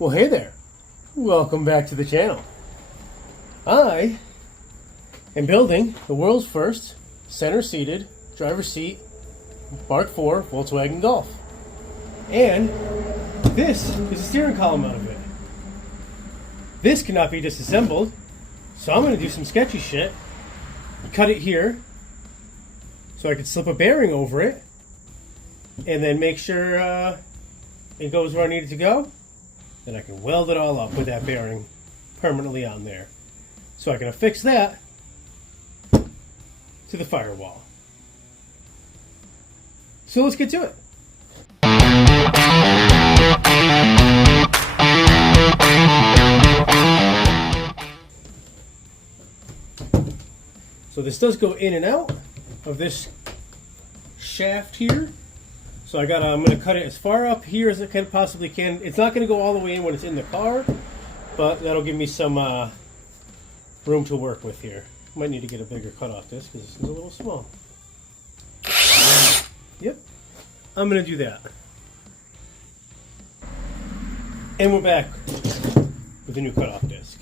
Well, hey there. Welcome back to the channel. I am building the world's first center-seated driver's seat Mark IV Volkswagen Golf. And this is the steering column out of it. This cannot be disassembled, so I'm going to do some sketchy shit. Cut it here so I can slip a bearing over it and then make sure it goes where I need it to go. Then I can weld it all up with that bearing permanently on there. So I can affix that to the firewall. So let's get to it. So this does go in and out of this shaft here. So I'm going to cut it as far up here as it possibly can. It's not going to go all the way in when it's in the car, but that'll give me some room to work with here. Might need to get a bigger cutoff disc because this is a little small. Yep, I'm going to do that. And we're back with a new cutoff disc.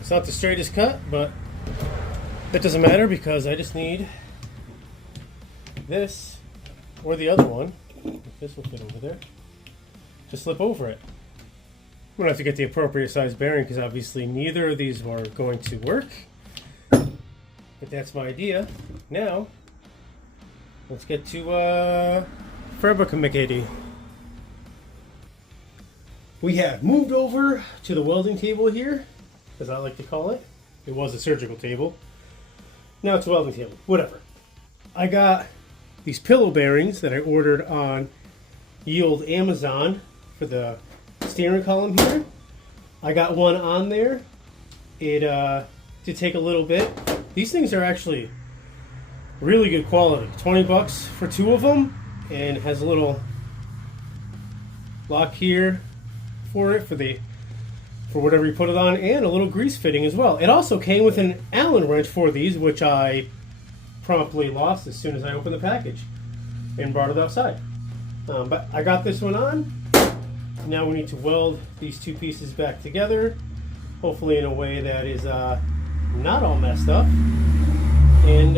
It's not the straightest cut, but that doesn't matter because I just need this or the other one, if this will fit over there, to slip over it. I'm going to have to get the appropriate size bearing because obviously neither of these are going to work, but that's my idea. Now, let's get to fabricating. We have moved over to the welding table here, as I like to call it. It was a surgical table. Now it's a welding table. Whatever. I got these pillow bearings that I ordered on Yield Amazon for the steering column here. I got one on there. It did take a little bit. These things are actually really good quality. 20 bucks for two of them, and it has a little lock here for it for whatever you put it on, and a little grease fitting as well. It also came with an Allen wrench for these, which I promptly lost as soon as I opened the package and brought it outside. But I got this one on. Now we need to weld these two pieces back together, hopefully in a way that is not all messed up, and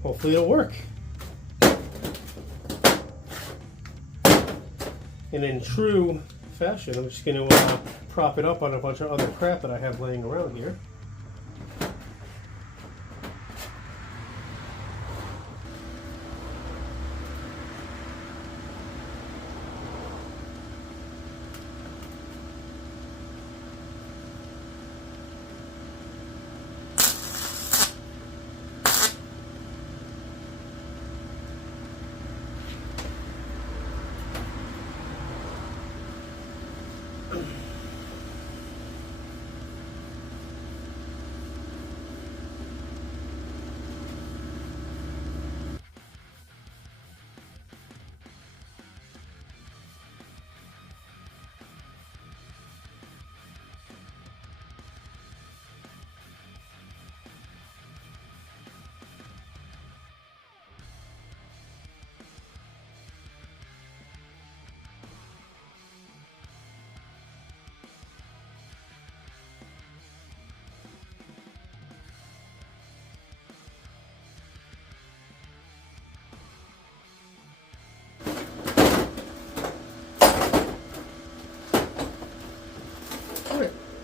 hopefully it'll work. And in true fashion, I'm just going to prop it up on a bunch of other crap that I have laying around here.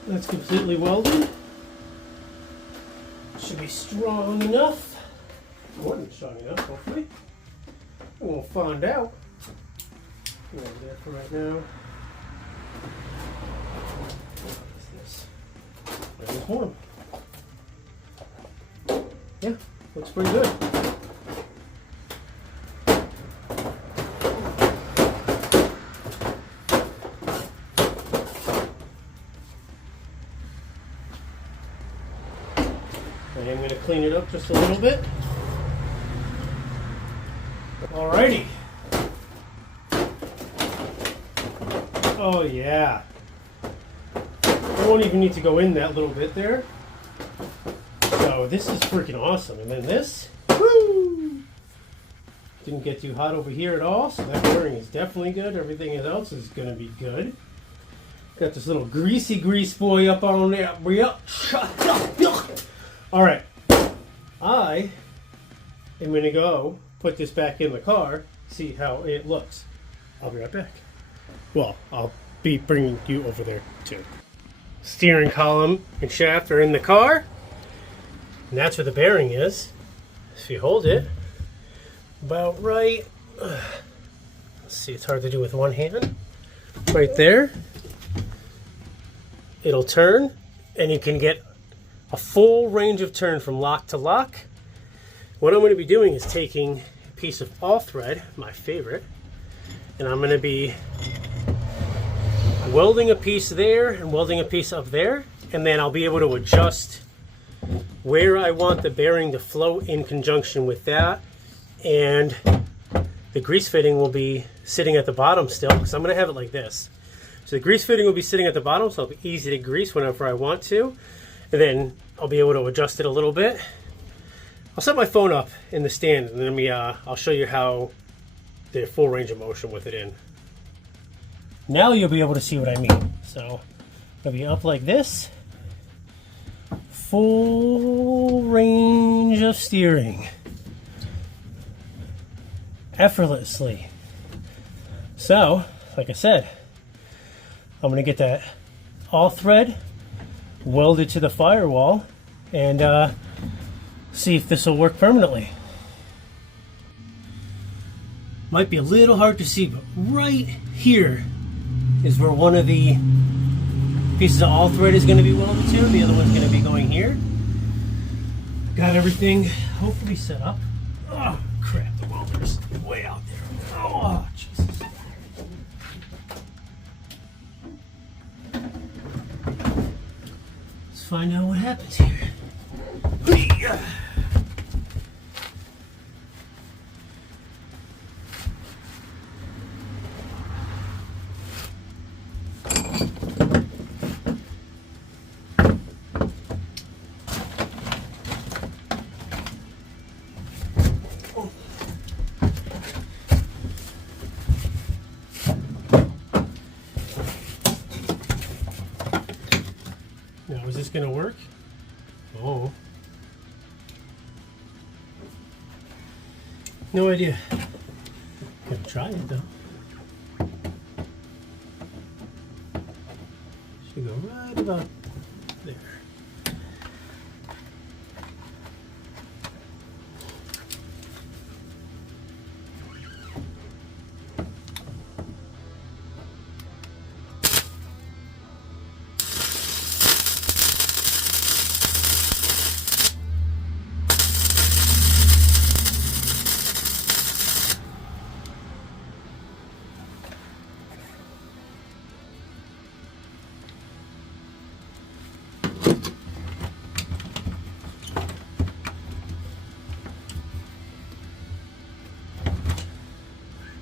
That's completely welded. Should be strong enough. More than strong enough, hopefully. We won't find out. Leave that for right now. What is this? There's one. Yeah, looks pretty good. am going to clean it up just a little bit. Alrighty. Oh yeah. I won't even need to go in that little bit there. So this is freaking awesome. And then this, woo! Didn't get too hot over here at all, so that bearing is definitely good. Everything else is going to be good. Got this little greasy grease boy up on there. Alright. I am going to go put this back in the car, see how it looks. I'll be right back. Well, I'll be bringing you over there too. Steering column and shaft are in the car, and that's where the bearing is. If you hold it about right, let's see, it's hard to do with one hand, right there, it'll turn, and you can get a full range of turn from lock to lock. What I'm going to be doing is taking a piece of all thread, my favorite, and I'm going to be welding a piece there and welding a piece up there, and then I'll be able to adjust where I want the bearing to flow in conjunction with that, and the grease fitting will be sitting at the bottom still, because I'm going to have it like this. So the grease fitting will be sitting at the bottom, so it'll be easy to grease whenever I want to, and then I'll be able to adjust it a little bit. I'll set my phone up in the stand, and then I'll show you how the full range of motion with it in. Now you'll be able to see what I mean. So it'll be up like this. Full range of steering. Effortlessly. So, like I said, I'm going to get that all thread welded to the firewall and see if this will work permanently. Might be a little hard to see, but right here is where one of the pieces of all thread is going to be welded to. The other one's going to be going here. Got everything hopefully set up. Oh crap, the welder's way out there. Oh Jesus. Let's find out what happens here. Now, is this going to work? Oh. No idea. Gonna try it though. Should go right about there.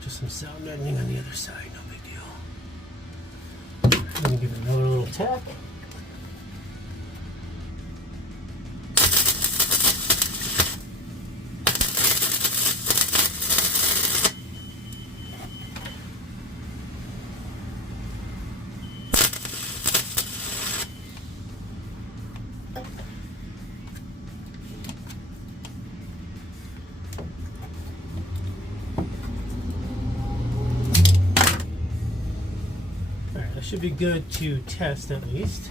Just some sound editing on the other side, no big deal. Let me give it another little tap. Should be good to test at least.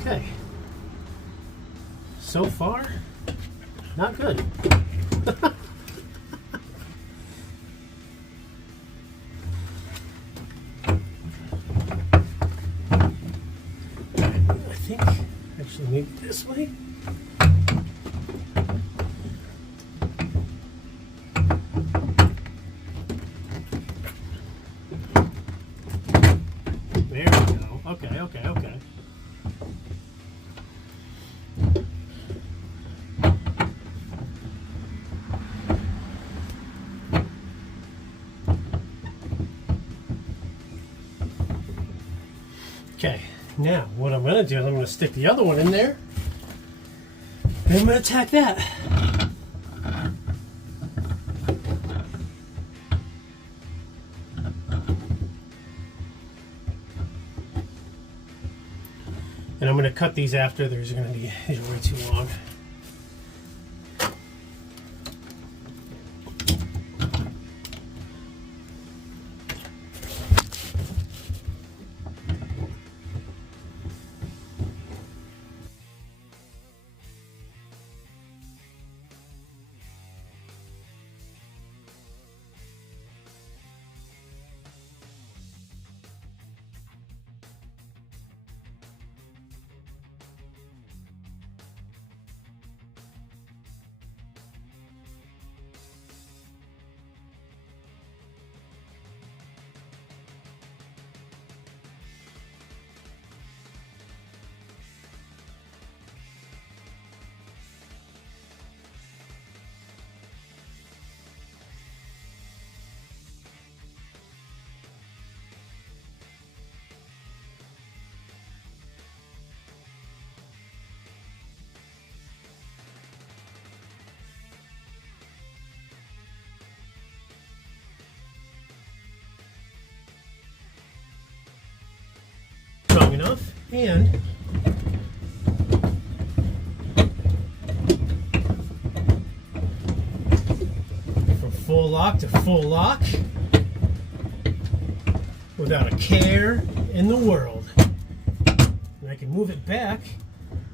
Okay. So far, not good. Maybe this way. There we go. Okay, okay, okay. Okay, now what I'm going to do is I'm going to stick the other one in there, and I'm going to tack that. And I'm going to cut these after. These are way too long. Strong enough, and from full lock to full lock without a care in the world. And I can move it back,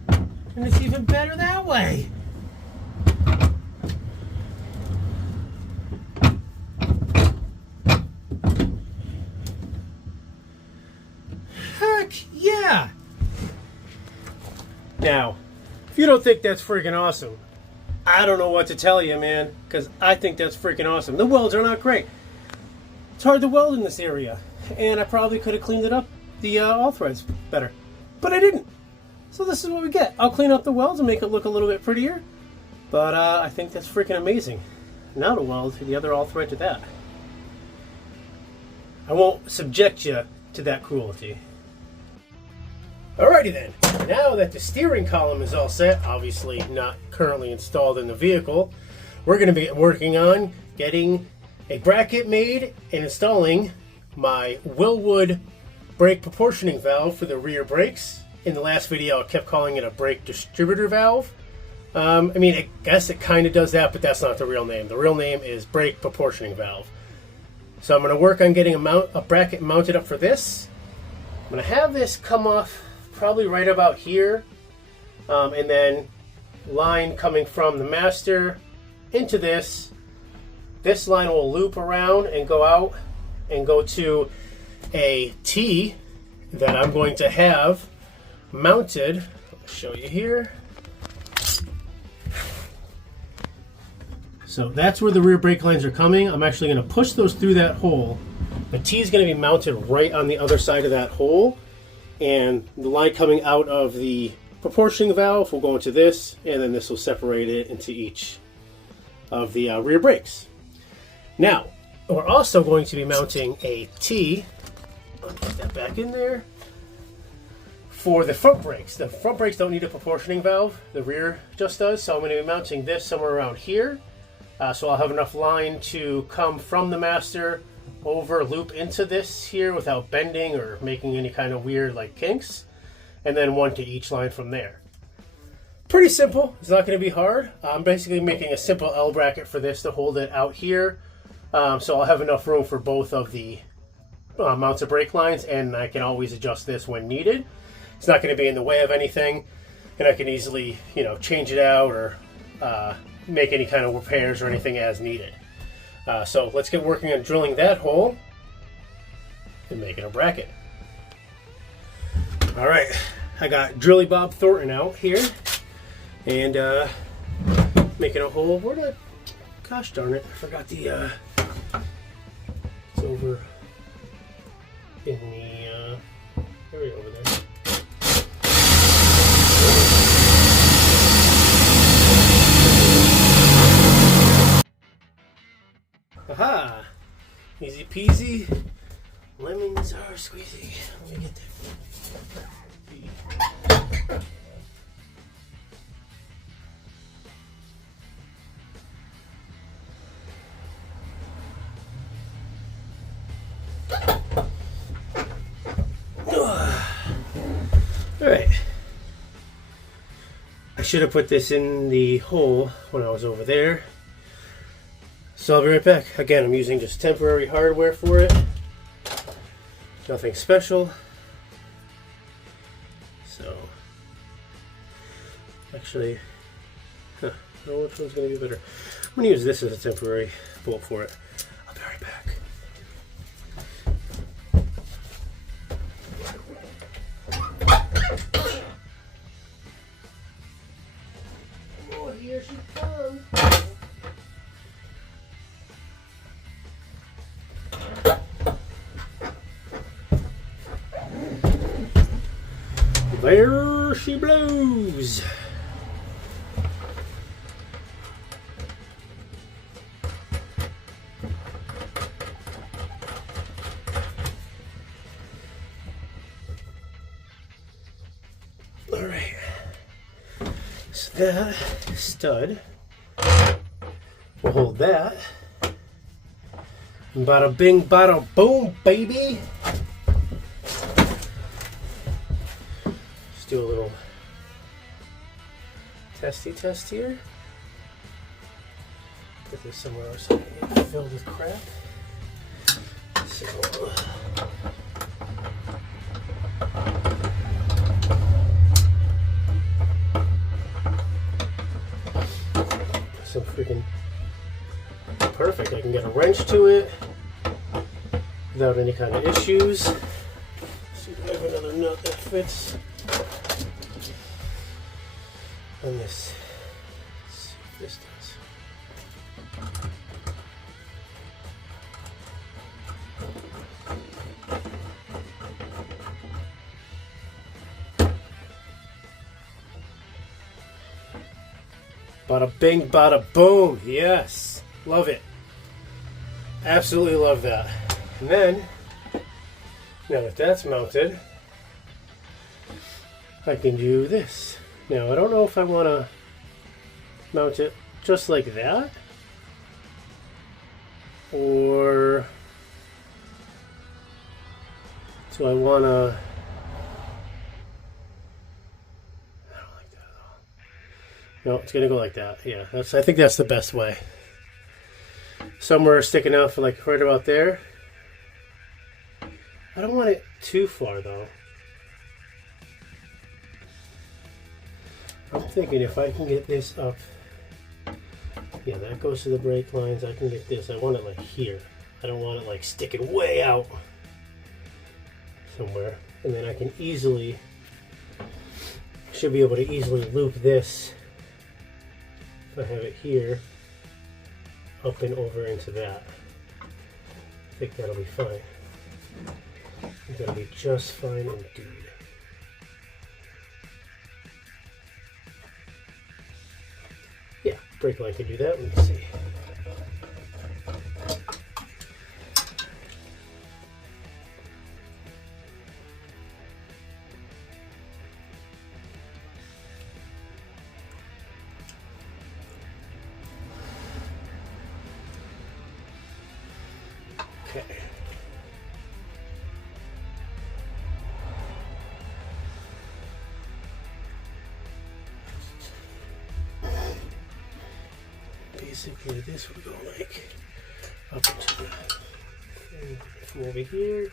and it's even better that way. Yeah! Now, if you don't think that's freaking awesome, I don't know what to tell you, man, because I think that's freaking awesome. The welds are not great. It's hard to weld in this area, and I probably could have cleaned it up, the all threads, better. But I didn't. So this is what we get. I'll clean up the welds and make it look a little bit prettier, but I think that's freaking amazing. Now to weld the other all thread to that. I won't subject you to that cruelty. Alrighty then, now that the steering column is all set, obviously not currently installed in the vehicle, we're going to be working on getting a bracket made and installing my Wilwood brake proportioning valve for the rear brakes. In the last video I kept calling it a brake distributor valve. I mean, I guess it kind of does that, but that's not the real name. The real name is brake proportioning valve. So I'm going to work on getting a bracket mounted up for this. I'm going to have this come off probably right about here, and then line coming from the master into this. This line will loop around and go out and go to a T that I'm going to have mounted. I'll show you here. So that's where the rear brake lines are coming. I'm actually going to push those through that hole. The T is going to be mounted right on the other side of that hole, and the line coming out of the proportioning valve will go into this, and then this will separate it into each of the rear brakes. Now, we're also going to be mounting a T, I'll put that back in there, for the front brakes. The front brakes don't need a proportioning valve, the rear just does, so I'm going to be mounting this somewhere around here. So I'll have enough line to come from the master over, loop into this here without bending or making any kind of weird like kinks, and then one to each line from there. Pretty simple. It's not going to be hard. I'm basically making a simple L bracket for this to hold it out here, so I'll have enough room for both of the mounts of brake lines, and I can always adjust this when needed. It's not going to be in the way of anything, and I can easily, you know, change it out or make any kind of repairs or anything as needed. So let's get working on drilling that hole and making a bracket. All right, I got Drilly Bob Thornton out here and making a hole. Where did I? Gosh darn it! I forgot the. It's over in the area over there. Aha! Easy peasy. Lemons are squeezy. Let me get that. Alright. I should have put this in the hole when I was over there. So I'll be right back. Again, I'm using just temporary hardware for it. Nothing special. So, actually, I don't know which one's going to be better. I'm going to use this as a temporary bolt for it. I'll be right back. Oh, here she comes. There she blows. All right. So that stud will hold that. Bada bing, bada boom, baby. Do a little testy test here. Put this somewhere else so I can get filled with crap. So, so freaking perfect. I can get a wrench to it without any kind of issues. Let's see if I have another nut that fits. On this. Let's see if this does. Bada bing, bada boom. Yes. Love it. Absolutely love that. And then, now that that's mounted, I can do this. Now, I don't know if I want to mount it just like that, or do I want to, I don't like that at all. No, it's going to go like that. Yeah, I think that's the best way. Somewhere sticking out for like right about there. I don't want it too far though. I'm thinking if I can get this up, yeah, that goes to the brake lines. I can get this. I want it like here. I don't want it like sticking way out somewhere. And then I can easily, should be able to easily loop this, if I have it here, up and over into that. I think that'll be fine. That'll be just fine indeed. Yeah, brake line can do that. Let me see. Okay. Basically, this would go like up into the from over here.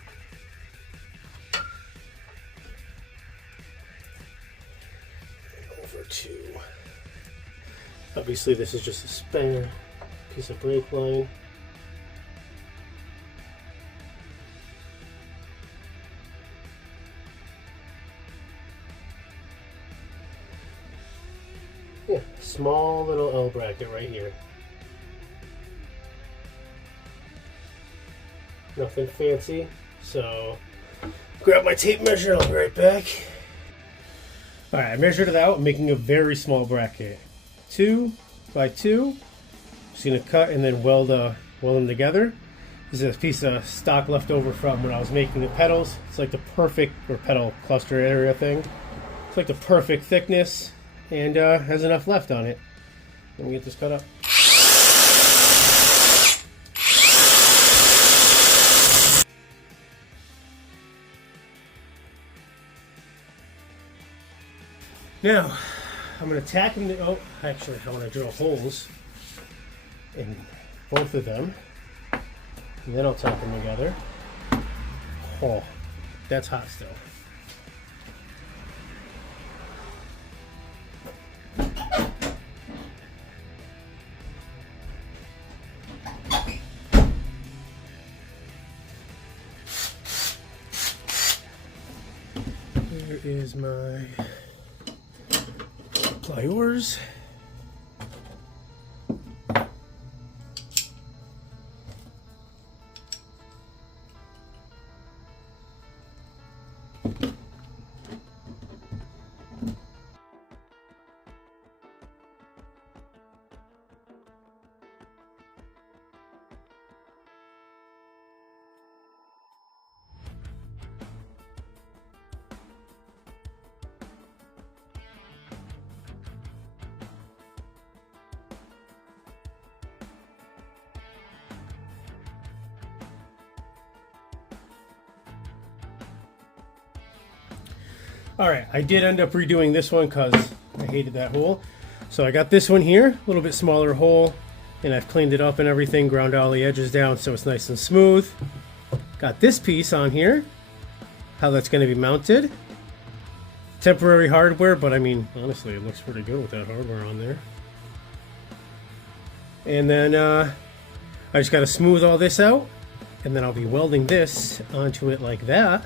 And over to. Obviously, this is just a spare piece of brake line. small little L bracket right here. Nothing fancy, so grab my tape measure and I'll be right back. Alright, I measured it out. I'm making a very small bracket. 2 by 2. Just gonna cut and then weld them together. This is a piece of stock left over from when I was making the pedals. It's like the perfect, or pedal cluster area thing. It's like the perfect thickness and has enough left on it. Let me get this cut up. Now, I'm going to tack them. Oh, actually, I want to drill holes in both of them. And then I'll tack them together. Oh, that's hot still. Here is my pliers. Alright, I did end up redoing this one because I hated that hole. So I got this one here, a little bit smaller hole, and I've cleaned it up and everything, ground all the edges down so it's nice and smooth. Got this piece on here, how that's going to be mounted. Temporary hardware, but I mean, honestly, it looks pretty good with that hardware on there. And then I just got to smooth all this out, and then I'll be welding this onto it like that.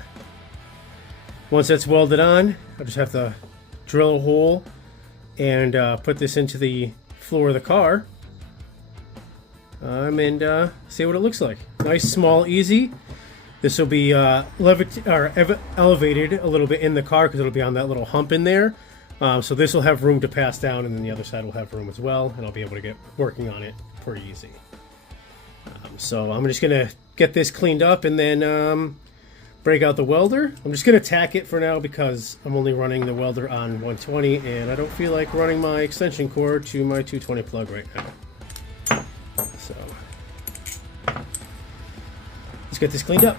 Once that's welded on, I'll just have to drill a hole and put this into the floor of the car and see what it looks like. Nice, small, easy. This will be elevated a little bit in the car because it'll be on that little hump in there. So this will have room to pass down, and then the other side will have room as well, and I'll be able to get working on it pretty easy. So I'm just going to get this cleaned up and then break out the welder. I'm just going to tack it for now because I'm only running the welder on 120 and I don't feel like running my extension cord to my 220 plug right now. So let's get this cleaned up.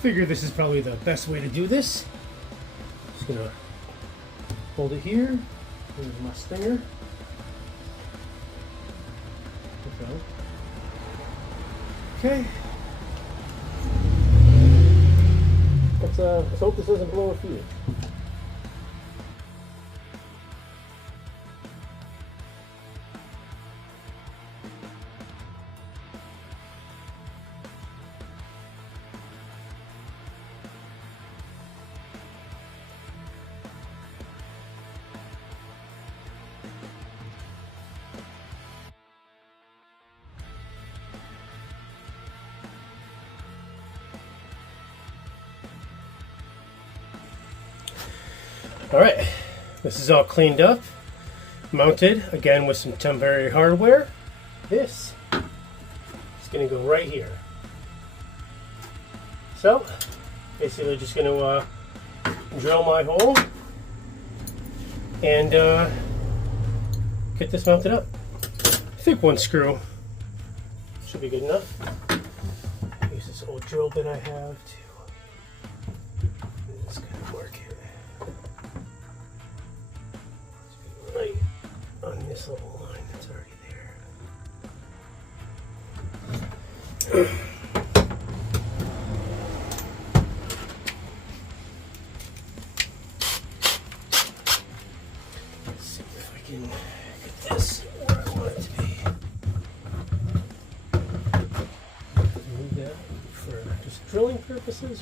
Figure this is probably the best way to do this. Just going to hold it here. Here's my stinger. Okay. Let's hope this doesn't blow a fuse. Alright, this is all cleaned up, mounted, again with some temporary hardware. This is going to go right here. So, basically just going to drill my hole and get this mounted up. I think one screw should be good enough. Use this old drill bit I have to just kind of work it. Right on this little line that's already there. Let's see if I can get this where I want it to be. Move that for just drilling purposes.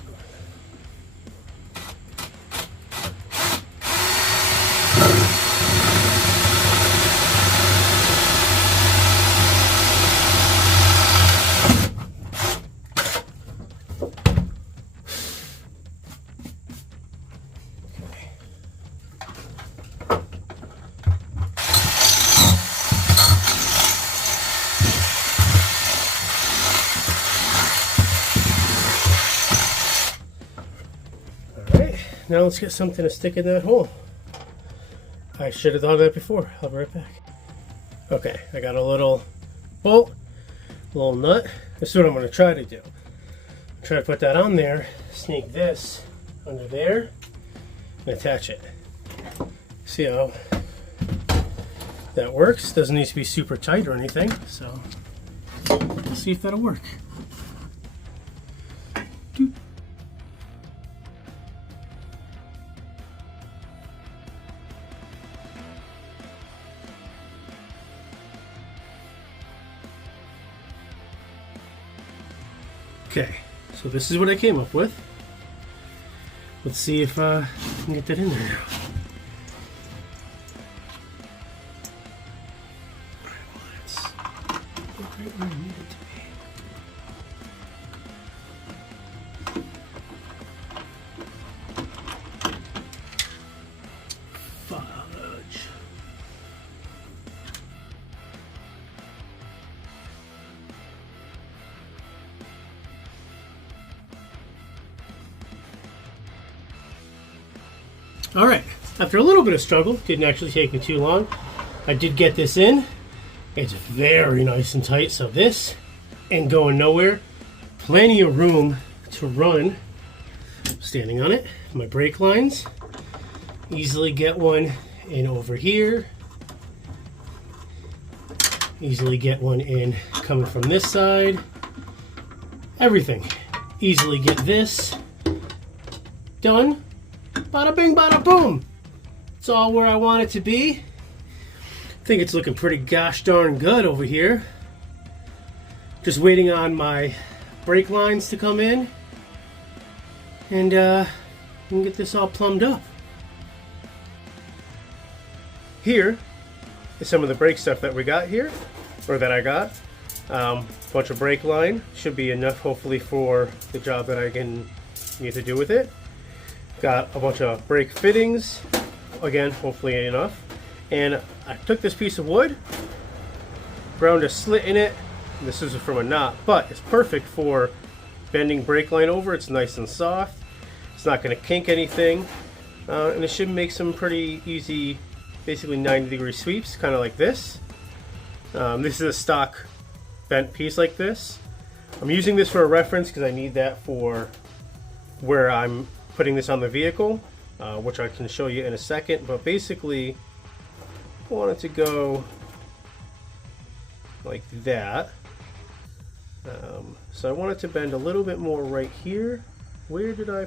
now let's get something to stick in that hole. I should have thought of that before. I'll be right back. Okay, I got a little bolt, a little nut. This is what I'm going to try to do. Try to put that on there, sneak this under there, and attach it. See how that works? Doesn't need to be super tight or anything, so let's see if that'll work. Okay, so this is what I came up with. Let's see if I can get that in there now. Right where I need it to be. Fudge. All right, after a little bit of struggle, didn't actually take me too long, I did get this in. It's very nice and tight, so this ain't going nowhere. Plenty of room to run. Standing on it, my brake lines. Easily get one in over here. Easily get one in coming from this side. Everything. Easily get this done. Bada bing, bada boom. It's all where I want it to be. I think it's looking pretty gosh darn good over here. Just waiting on my brake lines to come in. And we can get this all plumbed up. Here is some of the brake stuff that we got here, or that I got. Bunch of brake line. Should be enough hopefully for the job that I need to do with it. Got a bunch of brake fittings, again, hopefully enough. And I took this piece of wood, ground a slit in it. This is from a knot, but it's perfect for bending brake line over. It's nice and soft. It's not going to kink anything. And it should make some pretty easy, basically 90-degree sweeps, kind of like this. This is a stock bent piece like this. I'm using this for a reference because I need that for where I'm putting this on the vehicle, which I can show you in a second. But basically, I want it to go like that. So I want it to bend a little bit more right here. Where did I?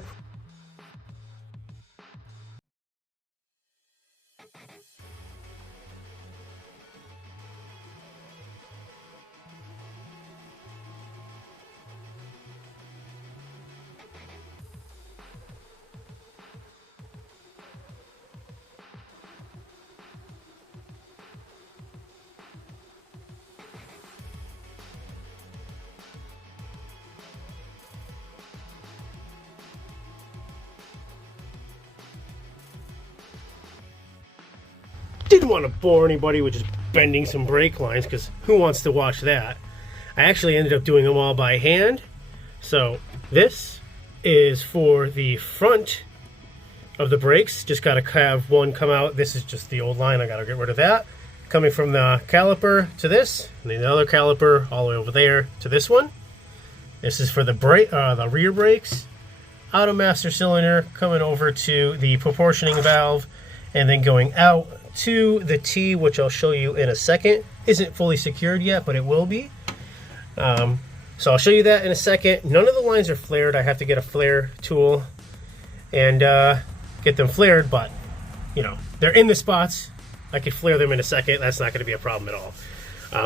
Didn't want to bore anybody with just bending some brake lines, because who wants to watch that? I actually ended up doing them all by hand. So this is for the front of the brakes. Just got to have one come out. This is just the old line. I got to get rid of that. Coming from the caliper to this, and then the other caliper all the way over there to this one. This is for the rear brakes. Auto master cylinder coming over to the proportioning valve, and then going out to the T, which I'll show you in a second. Isn't fully secured yet, but it will be. So I'll show you that in a second. None of the lines are flared. I have to get a flare tool and get them flared, but you know, they're in the spots. I could flare them in a second. That's not going to be a problem at all.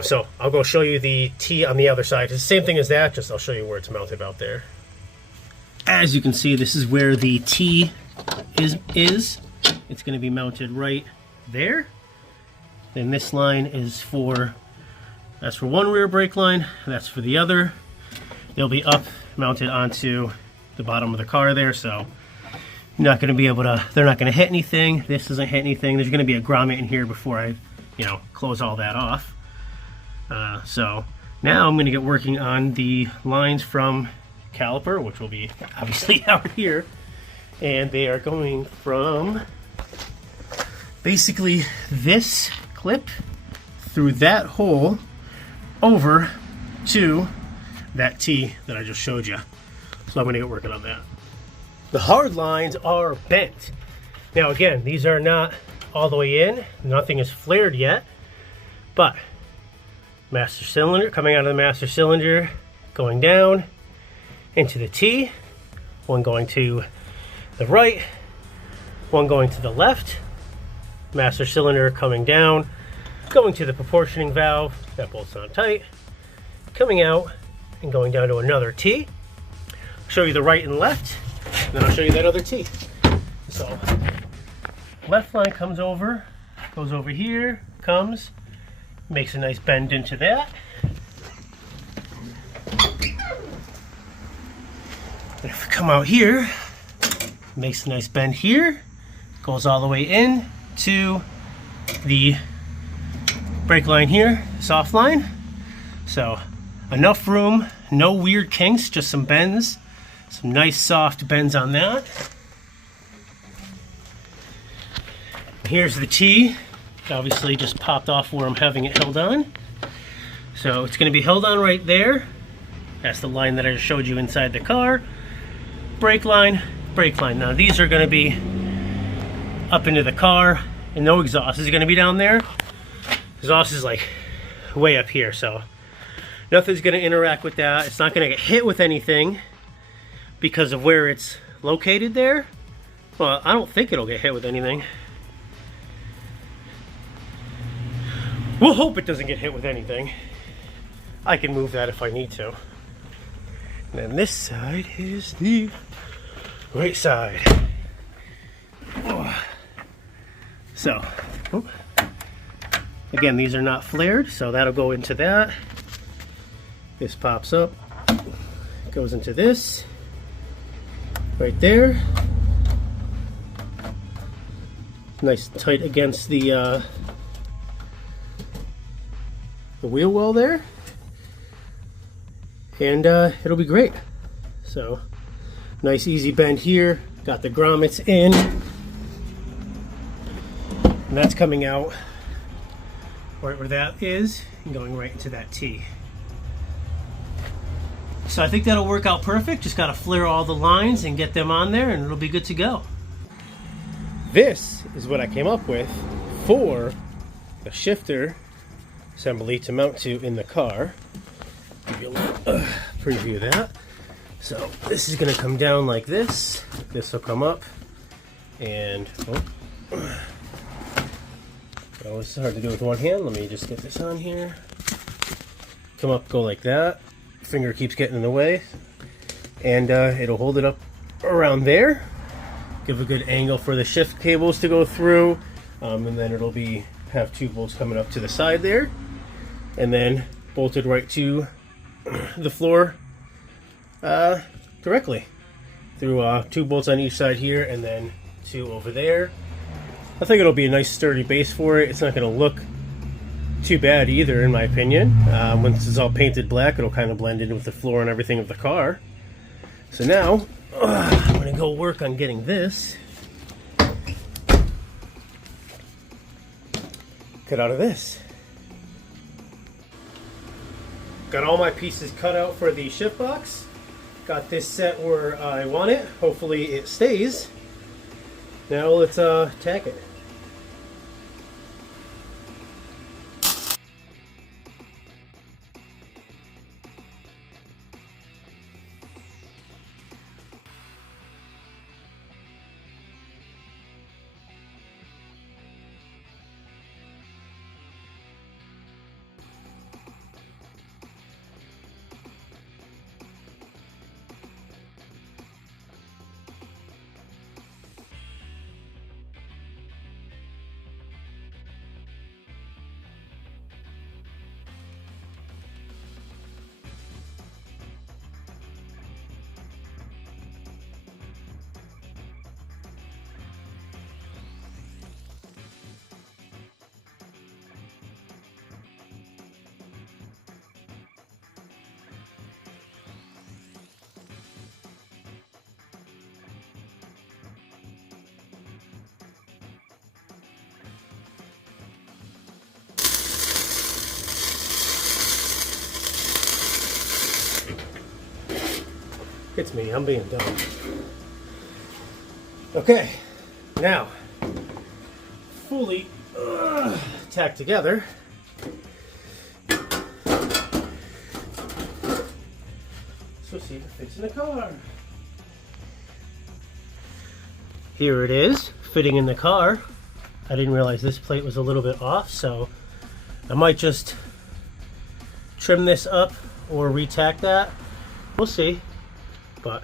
So I'll go show you the T on the other side. It's the same thing as that, just I'll show you where it's mounted out there. As you can see, this is where the T is. It's going to be mounted right there. Then this line is that's for one rear brake line, that's for the other. They'll be up mounted onto the bottom of the car there, so you're not going to be able to, they're not going to hit anything. This doesn't hit anything. There's going to be a grommet in here before I, close all that off. So now I'm going to get working on the lines from caliper, which will be obviously out here, And they are going from basically this clip through that hole over to that T that I just showed you. So I'm going to get working on that. The hard lines are bent. Now again, these are not all the way in. Nothing is flared yet. But master cylinder, coming out of the master cylinder, going down into the T. One going to the right, one going to the left. Master cylinder coming down, going to the proportioning valve. That bolts on tight. Coming out and going down to another T. I'll show you the right and left, and then I'll show you that other T. So, left line comes over, goes over here, comes, makes a nice bend into that. And if we come out here, makes a nice bend here, goes all the way in to the brake line here, soft line. So enough room, no weird kinks, just some bends, some nice soft bends on that. Here's the T. It obviously just popped off where I'm having it held on. So it's going to be held on right there. That's the line that I just showed you inside the car. Brake line, brake line. Now these are going to be up into the car, and no exhaust is going to be down there. Exhaust is like way up here, so nothing's going to interact with that. It's not going to get hit with anything because of where it's located there. Well, I don't think it'll get hit with anything. We'll hope it doesn't get hit with anything. I can move that if I need to. And then this side is the right side. So, again, these are not flared, so that'll go into that. This pops up, goes into this, right there. Nice and tight against the wheel well there. And it'll be great. So, nice easy bend here. Got the grommets in. And that's coming out right where that is and going right into that T. So I think that'll work out perfect. Just gotta flare all the lines and get them on there and it'll be good to go. This is what I came up with for the shifter assembly to mount to in the car. Give you a little preview of that. So this is going to come down like this. This will come up, and oh, it's hard to do with one hand. Let me just get this on here. Come up, go like that. Finger keeps getting in the way, and it'll hold it up around there. Give a good angle for the shift cables to go through, and then it'll be have two bolts coming up to the side there, and then bolted right to the floor directly through two bolts on each side here and then two over there. I think it'll be a nice sturdy base for it. It's not going to look too bad either, in my opinion. Once it's all painted black, it'll kind of blend in with the floor and everything of the car. So now I'm going to go work on getting this cut out of this. Got all my pieces cut out for the shift box. Got this set where I want it. Hopefully it stays. Now let's tack it. It's me, I'm being dumb. Okay, now, fully tacked together. So see if it fits in the car. Here it is, fitting in the car. I didn't realize this plate was a little bit off, so I might just trim this up or retack that. We'll see, but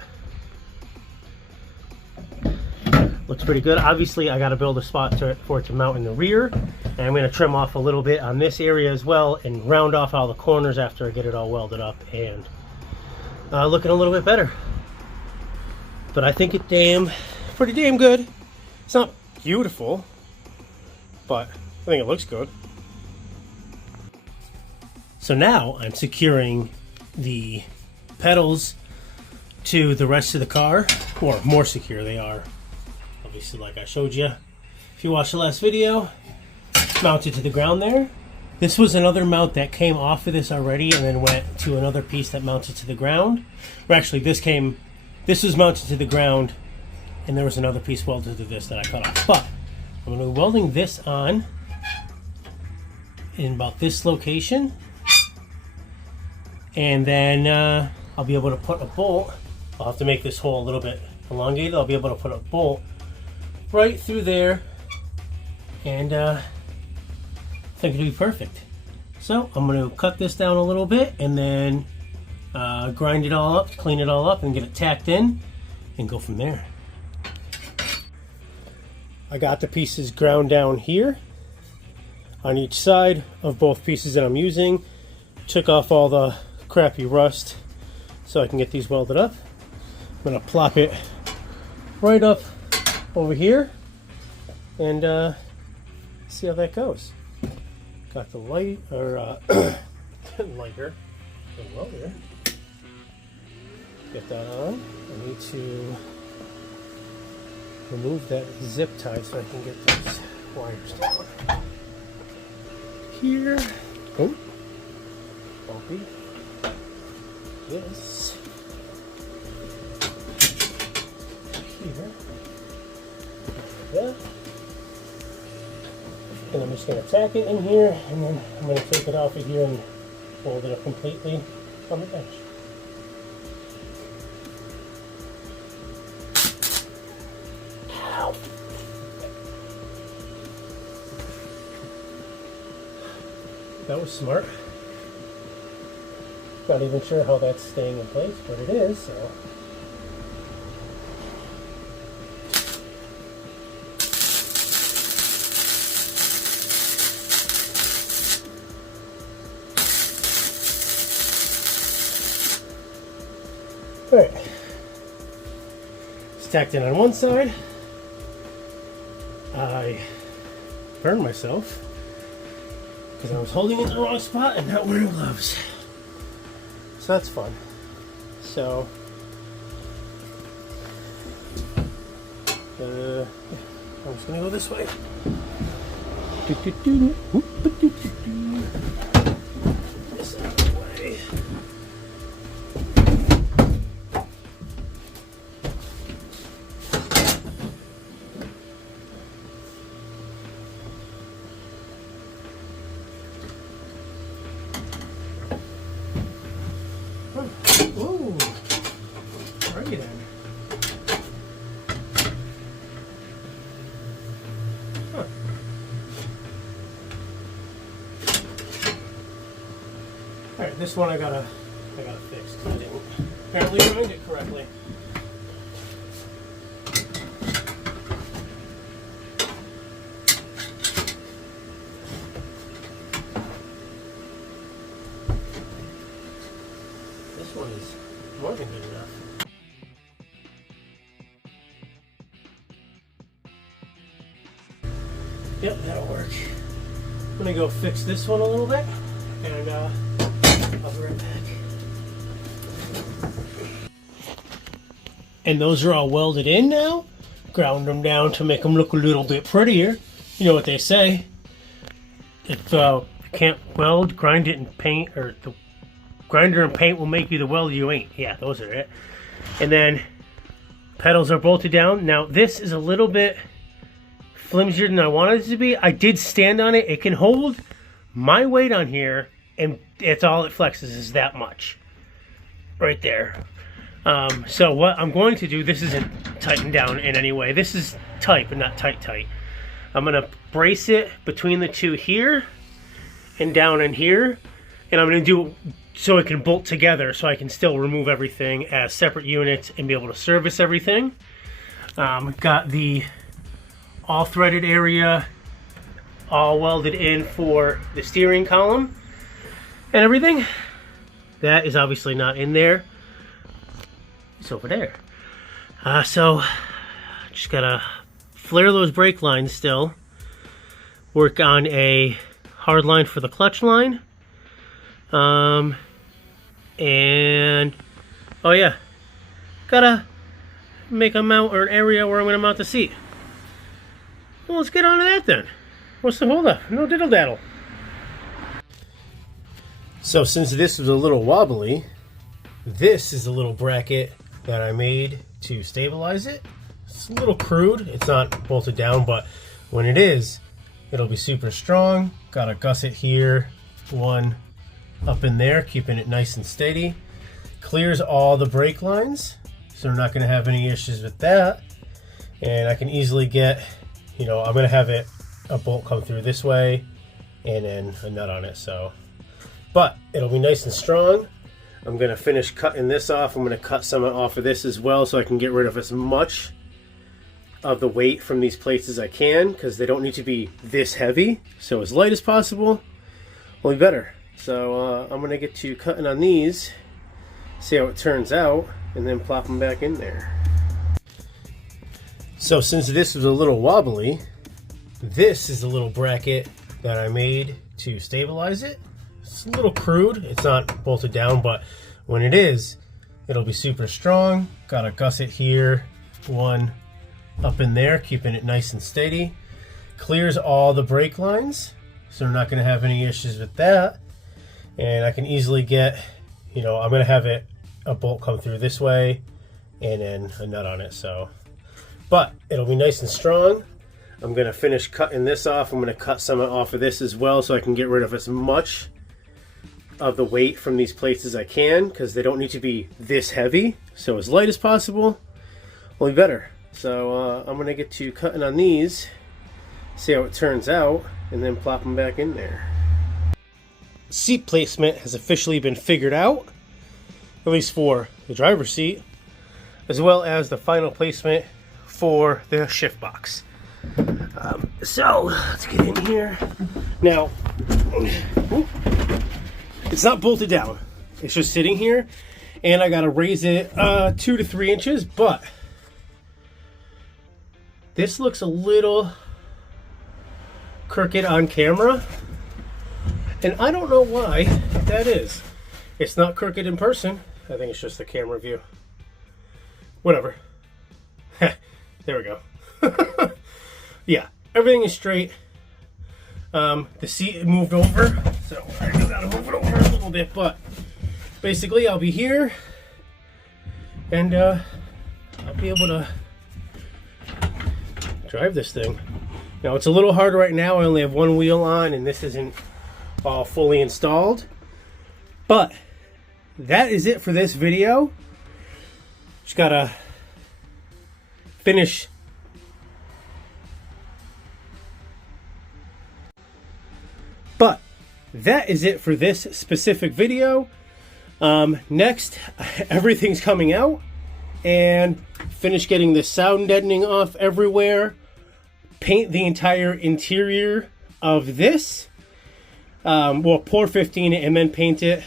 looks pretty good. Obviously, I got to build a spot for it to mount in the rear, and I'm going to trim off a little bit on this area as well and round off all the corners after I get it all welded up and looking a little bit better. But I think it's pretty damn good. It's not beautiful, but I think it looks good. So now I'm securing the pedals to the rest of the car, or more secure they are. Obviously, like I showed you, if you watched the last video, mounted to the ground there. This was another mount that came off of this already and then went to another piece that mounted to the ground. Or actually, this was mounted to the ground and there was another piece welded to this that I cut off. But I'm going to be welding this on in about this location. And then I'll be able to put a bolt. I'll have to make this hole a little bit elongated. I'll be able to put a bolt right through there, and I think it'll be perfect. So I'm going to cut this down a little bit and then grind it all up, clean it all up, and get it tacked in and go from there. I got the pieces ground down here on each side of both pieces that I'm using. Took off all the crappy rust so I can get these welded up. I'm going to plop it right up over here and see how that goes. Got the light, or lighter, the welder. Get that on. I need to remove that zip tie so I can get those wires down. Here. Oh. Bumpy. Yes. Here. Like that. And I'm just going to tack it in here, and then I'm going to take it off of here and fold it up completely on the bench. Ow. That was smart. Not even sure how that's staying in place, but it is, so. Alright. It's tacked in on one side. I burned myself because I was holding it in the wrong spot and not wearing gloves. So that's fun. So, I'm just gonna go this way. This out of the way. Ooh, alrighty then. Huh. Alright, this one I gotta fix because I didn't apparently grind it correctly. This one is more than good enough. Yep, that'll work. I'm gonna go fix this one a little bit, and I'll be right back. And those are all welded in now. Ground them down to make them look a little bit prettier. You know what they say. If you can't weld, grind it and paint, or the grinder and paint will make you the welder you ain't. Yeah, those are it. And then pedals are bolted down. Now this is a little bit flimsier than I wanted it to be. I did stand on it. It can hold my weight on here, and it's all it flexes is that much right there. So what I'm going to do, this isn't tightened down in any way. This is tight, but not tight. I'm going to brace it between the two here and down in here. And I'm going to do it so it can bolt together so I can still remove everything as separate units and be able to service everything. Got the all threaded area all welded in for the steering column and everything. That is obviously not in there. It's over there. So just gotta flare those brake lines still. Work on a hard line for the clutch line. And oh yeah, gotta make a mount or an area where I'm gonna mount the seat. Well, let's get on to that then. What's the hold up? No diddle daddle. So since this is a little wobbly, this is a little bracket that I made to stabilize it. It's a little crude. It's not bolted down, but when it is, it'll be super strong. Got a gusset here, one up in there, keeping it nice and steady. Clears all the brake lines, so we're not going to have any issues with that. And I can easily get, you know, I'm going to have it a bolt come through this way and then a nut on it. So, but it'll be nice and strong. I'm going to finish cutting this off. I'm going to cut some off of this as well so I can get rid of as much of the weight from these plates as I can, because they don't need to be this heavy. So as light as possible will be better. So I'm going to get to cutting on these, see how it turns out, and then plop them back in there. So since this is a little wobbly, this is a little bracket that I made to stabilize it. It's a little crude. It's not bolted down, but when it is, it'll be super strong. Got a gusset here, one up in there, keeping it nice and steady. Clears all the brake lines, so we're not going to have any issues with that. And I can easily get, you know, I'm going to have it a bolt come through this way and then a nut on it. So, but it'll be nice and strong. I'm going to finish cutting this off. I'm going to cut some off of this as well so I can get rid of as much of the weight from these plates as I can, because they don't need to be this heavy. So as light as possible will be better. So I'm going to get to cutting on these, see how it turns out, and then plop them back in there. Seat placement has officially been figured out, at least for the driver's seat, as well as the final placement for the shift box. So let's get in here. Now, it's not bolted down. It's just sitting here, and I gotta raise it 2 to 3 inches, but this looks a little crooked on camera, and I don't know why that is. It's not crooked in person. I think it's just the camera view. Whatever. There we go. Yeah, everything is straight. The seat moved over, so I just gotta move it over a little bit, but basically I'll be here, and I'll be able to drive this thing. Now it's a little hard right now. I only have one wheel on, and this isn't all fully installed, but that is it for this video. Just gotta finish But that is it for this specific video. Next, everything's coming out, and finish getting the sound deadening off everywhere. Paint the entire interior of this. Well, pour 15 it and then paint it,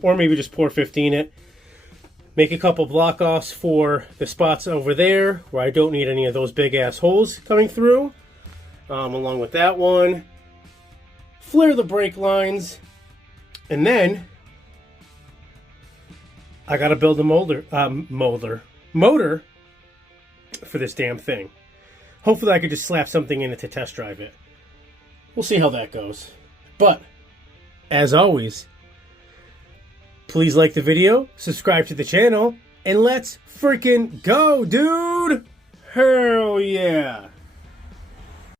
or maybe just pour 15 it. Make a couple block offs for the spots over there where I don't need any of those big ass holes coming through. Along with that one. Flare the brake lines, and then I gotta build a motor for this damn thing. Hopefully I could just slap something in it to test drive it. We'll see how that goes. But as always, please like the video, subscribe to the channel, and let's freaking go, dude! Hell yeah!